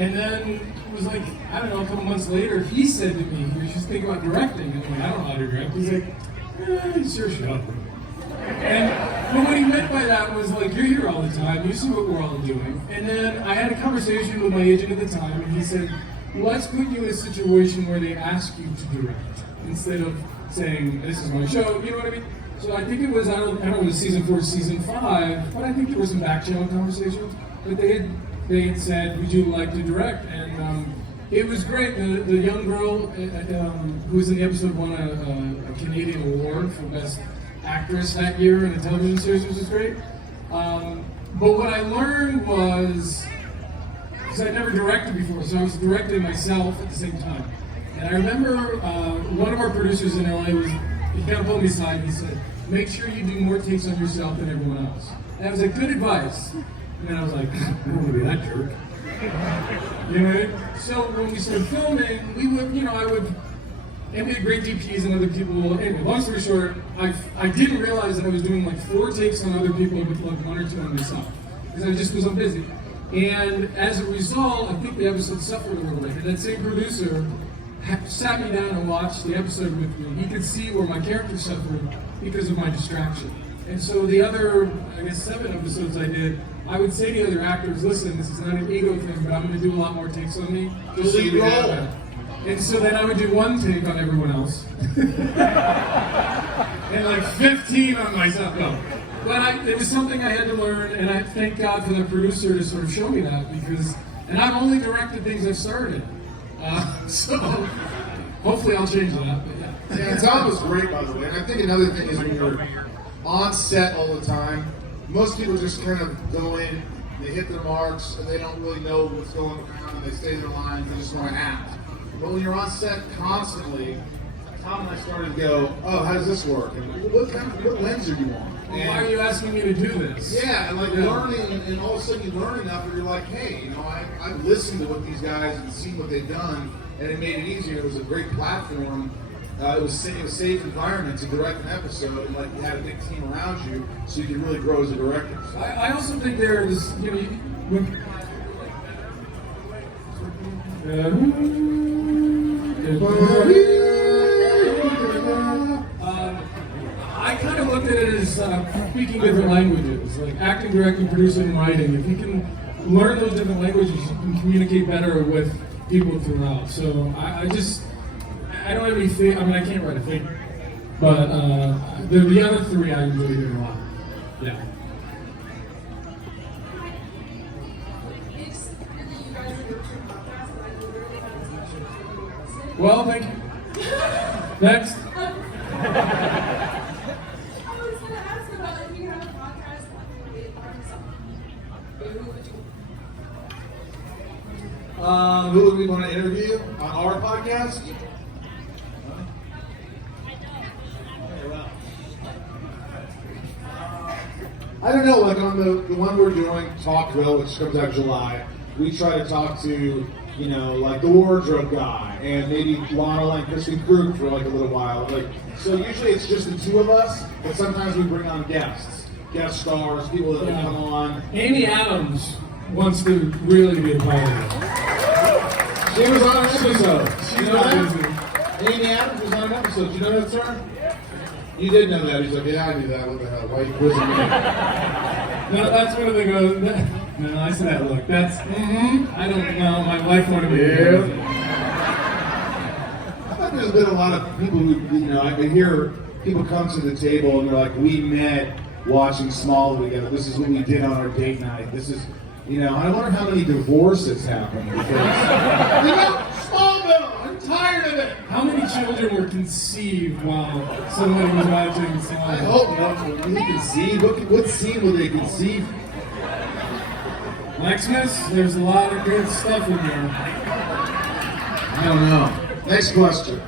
And then it was like, I don't know, a couple months later, he said to me, he was just thinking about directing. And I'm like, I don't know how to direct. He's like, sure, shut up. But what he meant by that was like, you're here all the time, you see what we're all doing. And then I had a conversation with my agent at the time, and he said, let's put you in a situation where they ask you to direct, instead of saying, this is my show, you know what I mean? So I think it was, I don't know if it was season 4, season 5, but I think there were some back channel conversations. But they had said, would you like to direct? And it was great. The young girl who was in the episode won a Canadian award for Best Actress that year in a television series, which was great. But what I learned was, because I'd never directed before, so I was directing myself at the same time. And I remember one of our producers in LA he kind of pulled me aside and he said, make sure you do more takes on yourself than everyone else. And I was like, good advice. And then I was like, I don't want to be that jerk. You know what I mean? So when we started filming, we would, and we had great DPs and other people. Anyway, long story short, I didn't realize that I was doing like 4 takes on other people, but like 1 or 2 on myself. Because I just was so busy. And as a result, I think the episode suffered a little bit. And that same producer sat me down and watched the episode with me. He could see where my character suffered because of my distraction. And so the other, I guess, 7 episodes I did, I would say to the other actors, listen, this is not an ego thing, but I'm going to do a lot more takes on me. Just so you have that. And so then I would do 1 take on everyone else. And like 15 on myself. No. But it was something I had to learn, and I thank God for the producer to sort of show me that, and I've only directed things I've started. So hopefully I'll change that. But yeah, Tom was great, by the way. And I think another thing is when you're on set all the time, most people just kind of go in, they hit their marks, and they don't really know what's going on, and they stay in their lines, they just want to act. But when you're on set constantly, Tom and I started to go, oh, how does this work? And what lens are you on? And why are you asking me to do this? Yeah, and like learning, and all of a sudden you learn enough and you're like, hey, I've listened to what these guys and seen what they've done, and it made it easier. It was a great platform. It was a safe environment to direct an episode, and like you had a big team around you, so you could really grow as a director. So. I also think there's, I kind of looked at it as speaking different languages, like acting, directing, producing, and writing. If you can learn those different languages, you can communicate better with people throughout. So I don't have any thing. I mean, I can't write a thing, but the other 3 I enjoy doing a lot. Yeah. Well, thank you. Next. Who would we want to interview on our podcast? I don't know, like on the one we're doing, Talkville, which comes out in July, we try to talk to, like the wardrobe guy, and maybe Lionel and Kristen Krug for like a little while. So usually it's just the 2 of us, but sometimes we bring on guest stars, people that come on. Amy Adams wants to really be a part of it. She was on an episode. You know that? Amy Adams was on an episode. Do you know that, sir? You did know that. He's like, yeah, I knew that. What the hell? Why are you quizzing me? No, that's one of the goes. No, I said that. Look, that's. I don't know. My wife wanted me to do it. I thought there's been a lot of people who, I hear people come to the table and they're like, we met watching Smallville together. This is what we did on our date night. This is, I wonder how many divorces happen because, Smallville, I'm tired of it. How many children were conceived while somebody was watching Smallville? I hope not. Will they conceive? What scene will they conceive? Lexmas, there's a lot of good stuff in there. I don't know. Next question.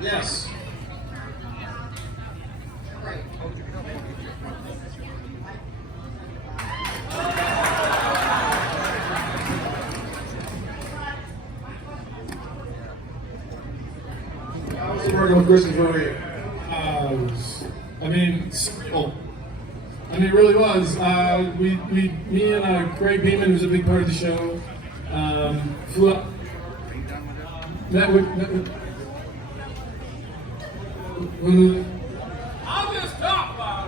Yes. How's it working with Kristen for you? It really was. Me and Craig Beeman, who's a big part of the show, Flew up. That would. I'll just talk about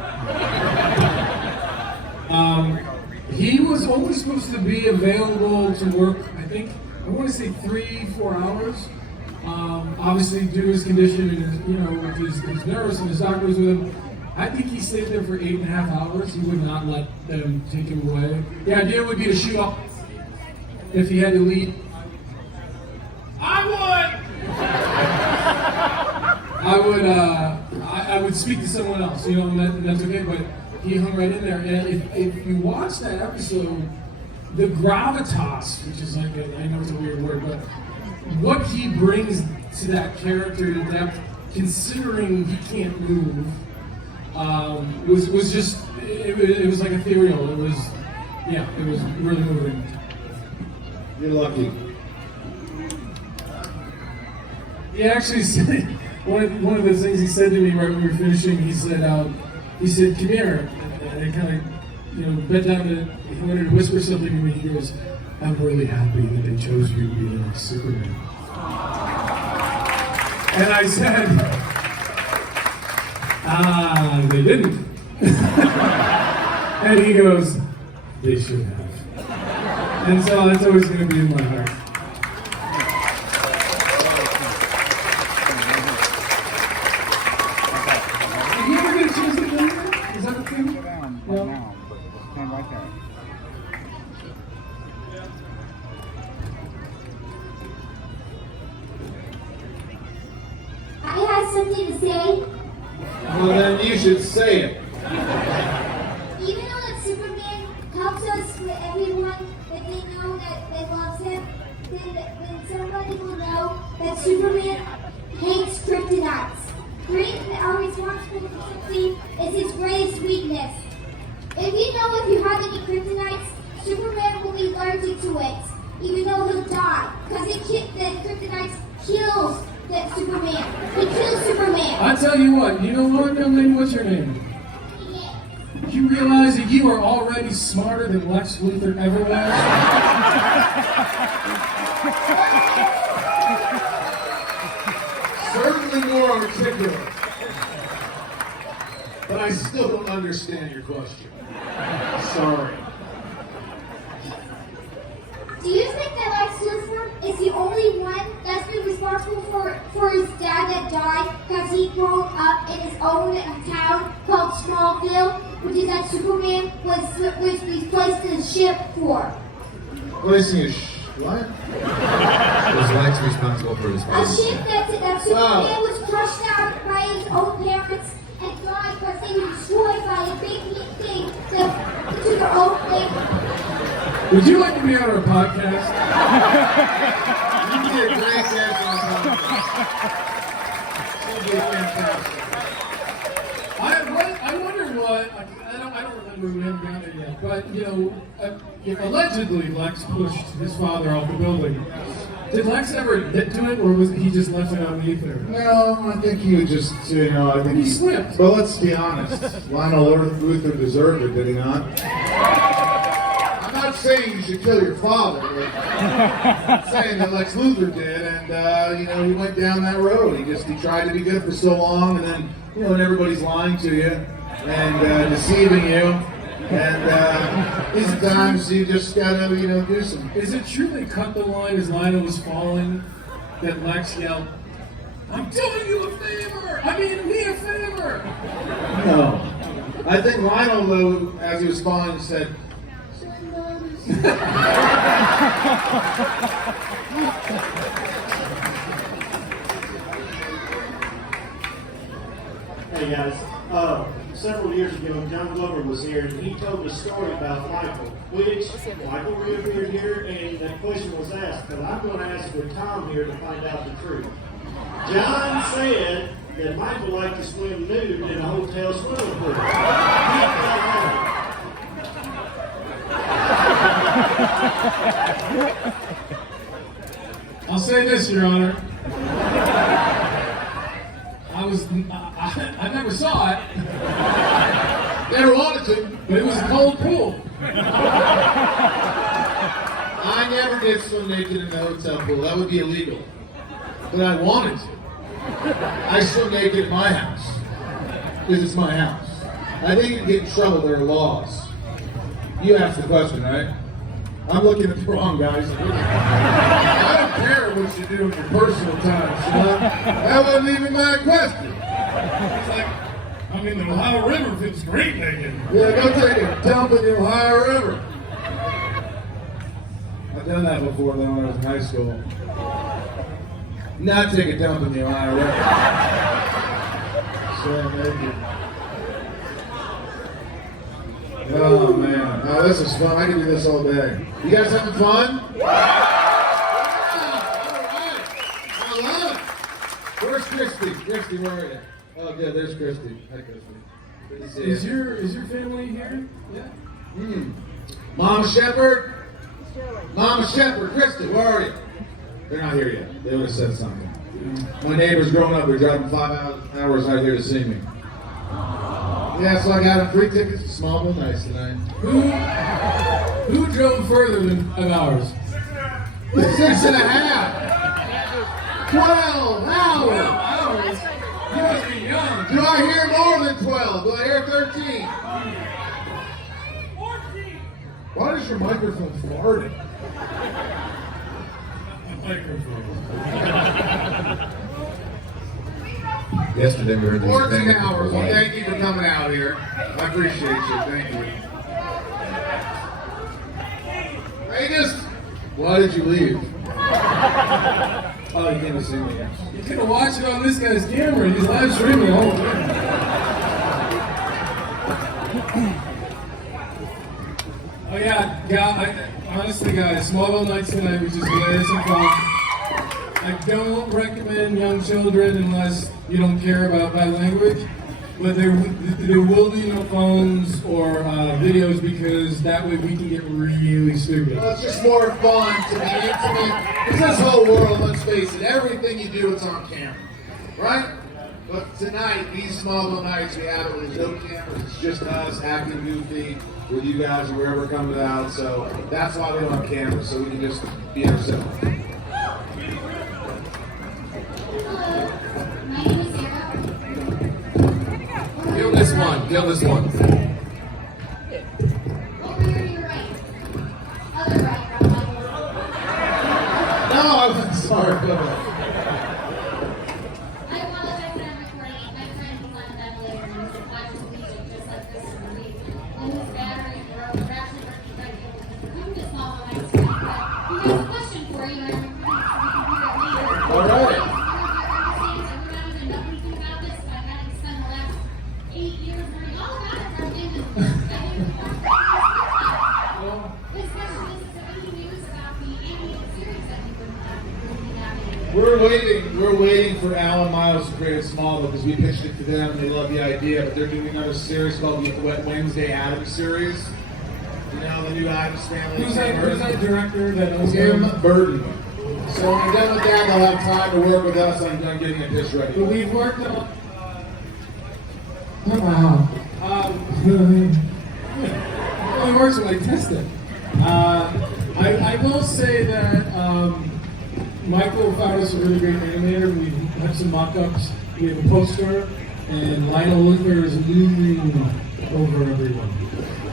it. He was only supposed to be available to work, I think, I want to say 3-4 hours. Obviously, due to his condition and with his nurse and his doctors with him, I think he stayed there for 8.5 hours. He would not let them take him away. The idea would be to shoot up if he had to leave. I would speak to someone else, and that's okay, but he hung right in there. And if you watch that episode, the gravitas, which is like, I know it's a weird word, but what he brings to that character to depth, considering he can't move, was just, it was like ethereal. It was really moving. You're lucky. He actually said, one of the things he said to me right when we were finishing, he said, come here, and I kind of, bent down he wanted to whisper something to me. He goes, I'm really happy that they chose you to be the next Superman. And I said, they didn't. And he goes, they should have. And so that's always going to be in my heart. Did you ever get a chance to go there? Is that the thing? No. Stand right there. I have something to say. Well, then you should say it. Even though that Superman helps us with everyone, that they know that they love him, then somebody will know that Superman hates kryptonites. Great are responsible for something is his greatest weakness. If you know if you have any kryptonites, Superman will be allergic to it, even though he'll die, because the kryptonites kills that Superman. He kills Superman. I tell you what, you know what, young lady, what's your name? You realize that you are already smarter than Lex Luthor ever was? Certainly more articulate. But I still don't understand your question. Sorry. Do you think that Lex Luthor is the only one that's been responsible for his dad that died because he grew up in his own town called Smallville, which is that Superman was placed in a ship for? Placing a what? Was Lex responsible for his A father? ship that Superman was crushed out by his own parents and died because they were destroyed by a big thing that to their own thing. Would you like to be on our podcast? You'd be a great guest on the podcast. You'd be fantastic. I wonder what, I don't remember, we haven't gotten there yet, but, allegedly Lex pushed his father off the building. Did Lex ever get to it, or was he just left it on the ether? No, I think he would just, I think He slipped. Well, let's be honest. Lionel Luthor deserved it, did he not? I'm not saying you should kill your father, but I'm saying that Lex Luthor did, and he went down that road. He tried to be good for so long, and then and everybody's lying to you and deceiving you, and sometimes you just gotta do some. Is it true they cut the line as Lionel was falling that Lex yelled, I'm doing you a favor! I mean, me a favor! No, I think Lionel, though, as he was falling, said. Hey guys, several years ago, John Glover was here and he told a story about Michael, which Michael reappeared here and that question was asked, but I'm going to ask with Tom here to find out the truth. John said that Michael liked to swim nude in a hotel swimming pool. I'll say this, Your Honor. I never saw it. Never wanted to. But it was a cold pool. I I never did swim naked in the hotel pool. That would be illegal. But I wanted to. I swim naked in my house. Because it's my house. I think you get in trouble, there are laws. You asked the question, right? I'm looking at the wrong guys. I don't care what you do in your personal time, son. That wasn't even my question. It's like, I mean, the Ohio River fits great naked. Yeah, go take a dump in the Ohio River. I've done that before though when I was in high school. Not take a dump in the Ohio River. So naked. Oh man, oh, this is fun. I can do this all day. You guys having fun? Yeah! All right. I love it. Where's Christy? Christy, where are you? Oh, good. There's Christy. Hi, Christy. Good to see you. Is your family here? Yeah. Mama Shepherd. Mama Shepherd. Christy, where are you? They're not here yet. They would have said something. My neighbors growing up, they're driving 5 hours out here to see me. Yeah, so I got them free tickets to Smallville Nights tonight. Who drove further than 5 hours? 6.5. 12 hours. 12 hours? You must be young. Do I hear more than 12? Do I hear 13? 14. Why does your microphone farting? Microphone. Yesterday we heard 14 hours. Well, thank you for coming out here. I appreciate you. Thank you. Vegas, why did you leave? Oh, you came to see me. You could have watched it on this guy's camera. He's live streaming the whole thing. Oh yeah, honestly guys, Smallville Nights tonight was just hilarious and fun. I don't recommend young children unless you don't care about that language. But there will be no phones or videos because that way we can get really stupid. Well, it's just more fun to be intimate. It's this whole world, let's face it, everything you do is on camera, right? But tonight, these Smallville Nights, we have it with no cameras. It's just us acting goofy with you guys or wherever it comes out. So that's why we don't have cameras, so we can just be ourselves. Hello, my name is Sarah. Kill this one. Kill this one. Over here to your right. Other right, Michael. No, I'm sorry. Go ahead. I apologize that I'm recording. My friend was on a ventilator and was watching music just like this movie. And his battery broke. We're actually working trying to get him to come to Smallville Nights tonight. But he has a question for you, and I'm recording so we can do that later. All right. We're waiting for Alan Miles to create a Smallville because we pitched it to them and they love the idea, but they're doing another series called the Wednesday Addams series. You know, the new Addams Family. Who's that director that owns Tim him? Burton. So when we're done with that, they'll have time to work with us on getting a pitch ready. But we've worked on. Wow. It works when I test it. I will say that Michael found us a really great animator. We have some mock-ups. We have a poster, and Lionel Luther is looming over everyone.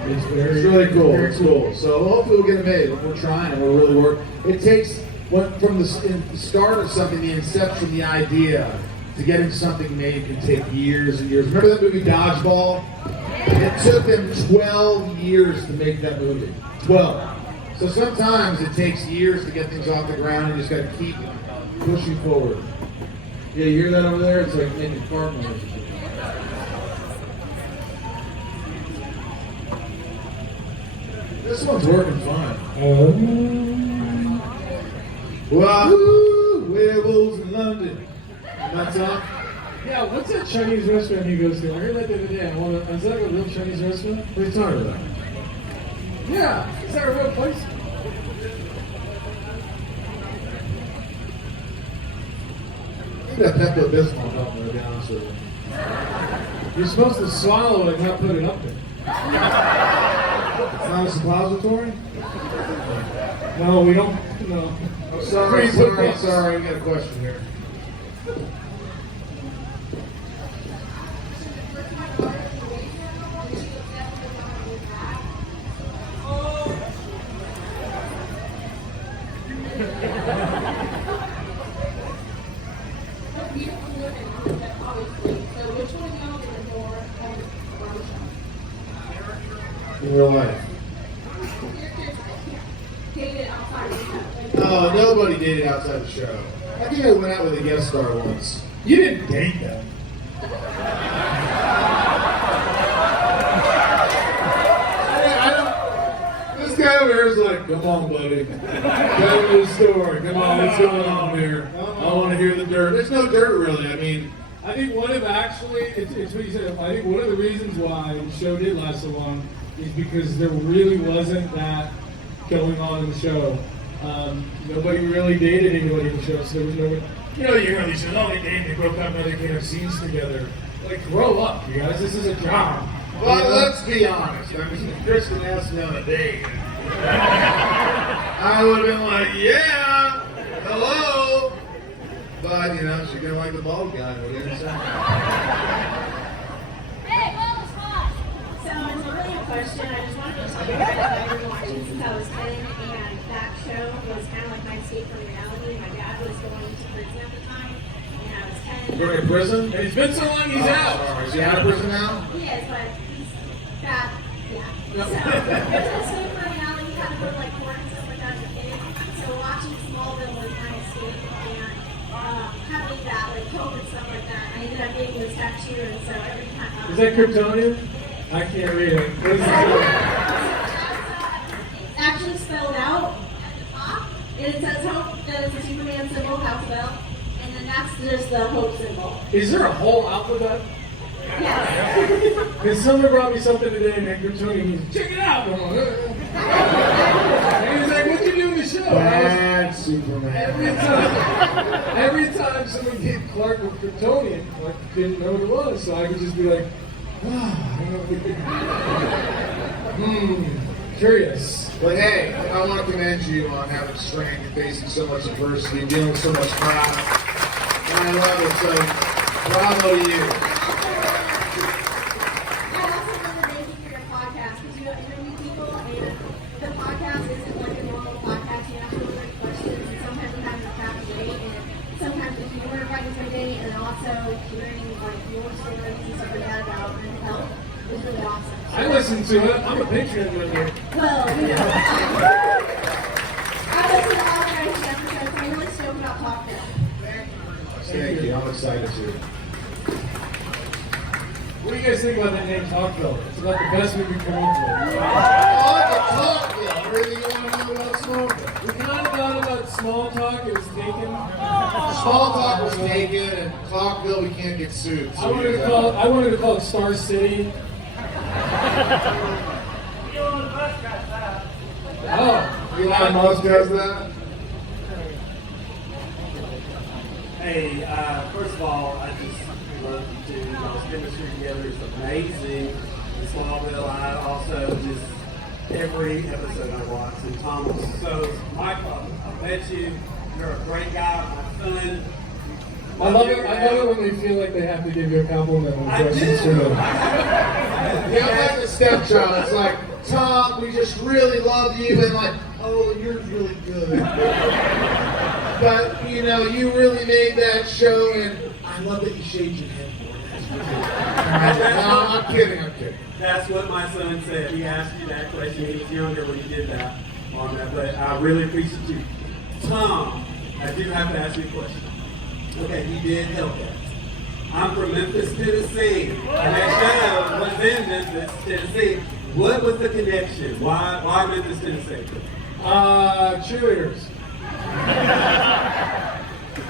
It's Really cool. It's cool. So hopefully we'll get it made. We're trying and we're really working. It takes from the start of something, the inception, the idea, to getting something made can take years and years. Remember that movie Dodgeball? It took them 12 years to make that movie. 12. So sometimes it takes years to get things off the ground and you just got to keep pushing forward. Yeah, you hear that over there? It's like making fart noise. This one's working fine. Wahoo! Werewolves in London. That's up. Yeah, what's that Chinese restaurant he goes to? I heard that the other day. Is that a real Chinese restaurant? What are you talking about? Yeah, is that a real place? I think that Pepto Bismol helped me, to be honest with you. You're supposed to swallow it, not put it up there. It's not a suppository? No, we don't. No. I'm sorry, I got a question here. In real life. Oh, nobody dated outside the show. I think I went out with a guest star once. You didn't date them. This guy over here is like, come on, buddy. Tell me the story. Come on, what's going on here? I want to hear the dirt. There's no dirt, really. I mean, I think one of actually, it's what you said. I think one of the reasons why the show did last so long is because there really wasn't that going on in the show. Nobody really dated anybody in the show, so there was no. You know, you hear these shows, oh, they dated, they broke up, now they can have scenes together. Like, grow up, you guys. This is a job. well, let's be honest. I mean, if Kristen asked me on a date, I would have been like, yeah, hello. But, you know, she's going to like the bald guy. What are you going to say? Hey, well, it's hot. So it's not really a question. I just wanted to tell you that I've been watching since I was 10, and that show was kind of like my escape from reality. My dad was going to prison at the time, and I was 10. Going to prison? And it's been so long, he's out. Sorry. Is he out of prison now? He is, but he's bad. Yeah. So it was an escape from reality. He had to go to like court and stuff like that as a kid. So watching Smallville was my escape, and having that like COVID stuff like that, I ended up getting this tattoo, and so every time I Is that Kryptonian? I can't read it. What is It's actually spelled out at the top, and it says hope, that it's a Superman symbol, house bell, and then that's just the hope symbol. Is there a whole alphabet? Yes. Because someone brought me something today and that Kryptonian, he's check it out. I'm like, and he's like, what'd you do in the show? Bad Superman. Every time someone gave Clark with Kryptonian, Clark didn't know what it was, so I could just be like, I don't know. Curious. But hey, I want to commend you on having strength and facing so much adversity and dealing with so much crap. And I love it, so bravo to you. I also remember thank you for your podcast, because you interview people, and the podcast isn't like a normal podcast. You have to look at questions, and sometimes you have to craft a date, and sometimes if you were invited to a date, and then also hearing like your stories and stuff like that about mental health is really awesome. I listen to it. I'm a Patreon member. Well, you know, I listen to all the guys' episodes, so I'm really stoked about Talk Now. Thank you. I'm excited too. What do you guys think about that name, Talkville? It's about the best we can come up with. Oh, everything you want to know about Smallville. We kind of thought about small talk. It was taken. Small Talk was taken, and Talkville we can't get sued. I wanted to call it Star City. Oh, Elon Musk does that. Hey, first of all, I just love you two. Y'all's chemistry together is amazing. In Smallville, I also just, every episode I watch. And Thomas, so Michael, I met you. You're a great guy. My son. I love it when they feel like they have to give you a compliment. I do. Yeah, like the stepchild. It's like, Tom, we just really love you, and like, oh, you're really good. But, you know, you really made that show, and I love that you shaved your head for it. No, I'm kidding. That's what my son said. He asked you that question. He was younger when he did that on that. But I really appreciate you. Tom, I do have to ask you a question. Okay, you did help us. I'm from Memphis, Tennessee. And that show was in Memphis, Tennessee. What was the connection? Why Memphis, Tennessee? Cheerleaders.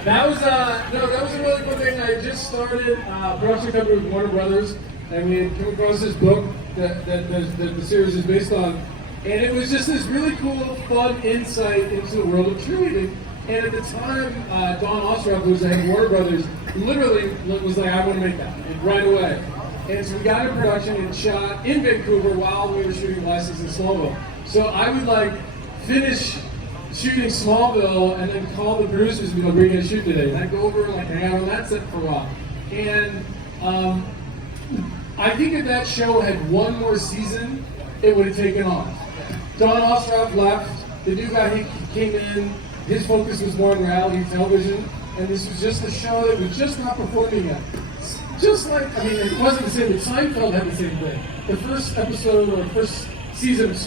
That was a really cool thing. I just started a production company with Warner Brothers, and we had come across this book that the series is based on, and it was just this really cool, fun insight into the world of cheerleading. And at the time, Don Ostroff, who was the head of Warner Brothers, literally was like, I want to make that, and right away. And so we got in production and shot in Vancouver while we were shooting License in Smallville. So I would like finish shooting Smallville and then call the producers and be like, we're going to shoot today. And I'd go over and like hang out on that set for a while. And I think if that show had one more season, it would have taken off. Don Ostroff left. The new guy he came in. His focus was more on reality television, and this was just a show that was just not performing yet. Just like, I mean, it wasn't the same, but Seinfeld had the same thing. The first episode or first season of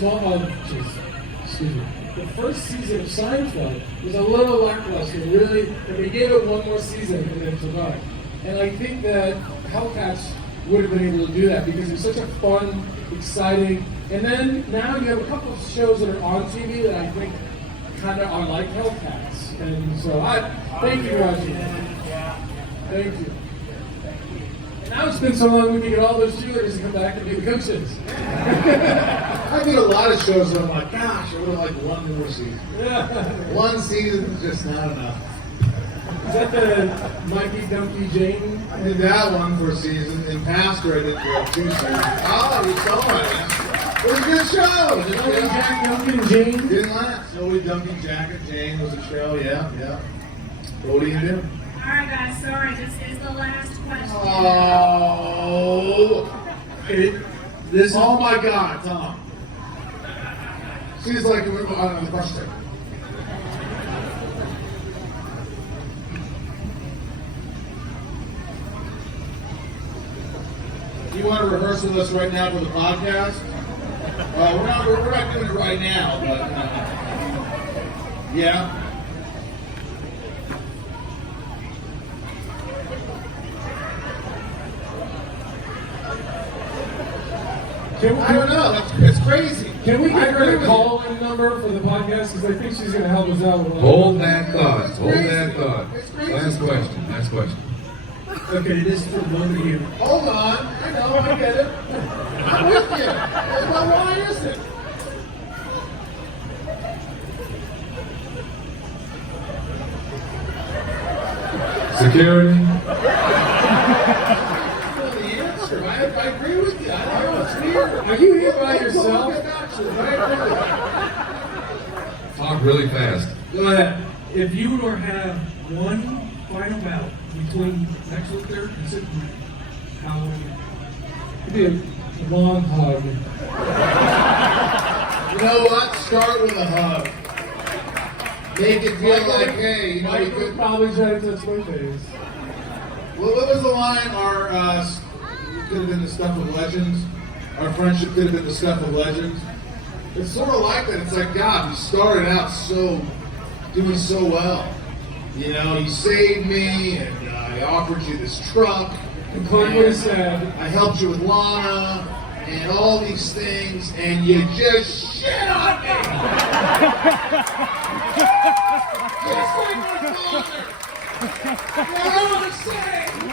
the first season of Seinfeld was a little lackluster, really, and they gave it one more season and then survived. And I think that Hellcats would have been able to do that because it's such a fun, exciting, and then now you have a couple of shows that are on TV that I think kind of are like Hellcats. And so thank you, Raji. Thank you. And now it's been so long we can get all those cheerleaders to come back and be the coaches. I did a lot of shows where I'm like, gosh, I would have liked one more season. One season is just not enough. Is that the Mikey Dumpy Jane? I did that one for a season. In Pastor, I did for 2 seasons. Oh, you saw it. It was a good show. Joey, Jack, Duncan, Jane? Didn't last. Joey, Duncan, Jack, and Jane was a show, yeah. What do you do? Alright guys, sorry, this is the last question. Oh my God, Tom. She's like, I don't know the question. You want to rehearse with us right now for the podcast? We're not doing it right now, but yeah. I don't know. It's crazy. Can we get her to call in number for the podcast? Because I think she's going to help us out with a lot. Hold that thought. Hold that thought. Last question. Last question. Okay, this is for both of you. Hold on. I know. I get it. I'm with you. But why is it? Security. I agree with you. I know it's weird. Are you here by yourself? Talk really fast. Go ahead. If you were to have one final bout between Lex Luthor and Superman, how would it be? It'd be a long hug. You know what? Start with a hug. Make it feel like, hey, you know, Mike would probably try to touch my face. What was the line? Our could have been the stuff of legends. Our friendship could have been the stuff of legends. It's sort of like that. It's like, God, you started out doing so well. You know, you saved me, and I offered you this truck. And Clark would have said, I helped you with Lana, and all these things, and you just shit on me. Just like my father. You're all the same.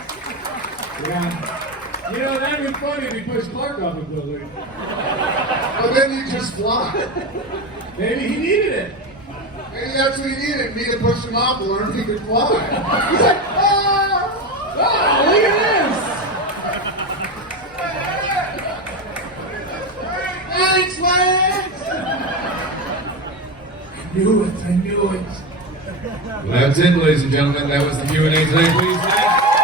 yeah. You know, that'd be funny if he pushed Clark off the building. But then you just fly. Maybe he needed it. Maybe that's what he needed, me to push him off to learn if he could fly. He's like, oh, look at thanks, Lance. I knew it. Well, that's it, ladies and gentlemen. That was the Q&A today. Please.